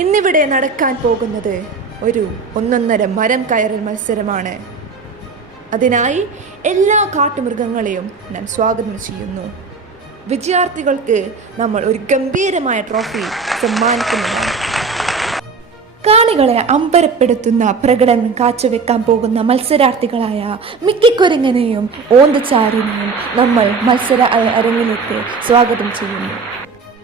ഇന്നിവിടെ നടക്കാൻ പോകുന്നത് ഒരു ഒന്നൊന്നര മരം കയറൽ മത്സരമാണ്. അതിനായി എല്ലാ കാട്ടുമൃഗങ്ങളെയും ഞാൻ സ്വാഗതം ചെയ്യുന്നു. വിജയാർത്ഥികൾക്ക് നമ്മൾ ഒരു ഗംഭീരമായ ട്രോഫി സമ്മാനിക്കുന്നതാണ്. കാണികളെ അമ്പരപ്പെടുത്തുന്ന പ്രകടനം കാഴ്ചവെക്കാൻ പോകുന്ന മത്സരാർത്ഥികളായ മിക്കിക്കുരങ്ങനെയും ഓന്തച്ചാറിനെയും നമ്മൾ മത്സര അരങ്ങിലേക്ക് സ്വാഗതം ചെയ്യുന്നു.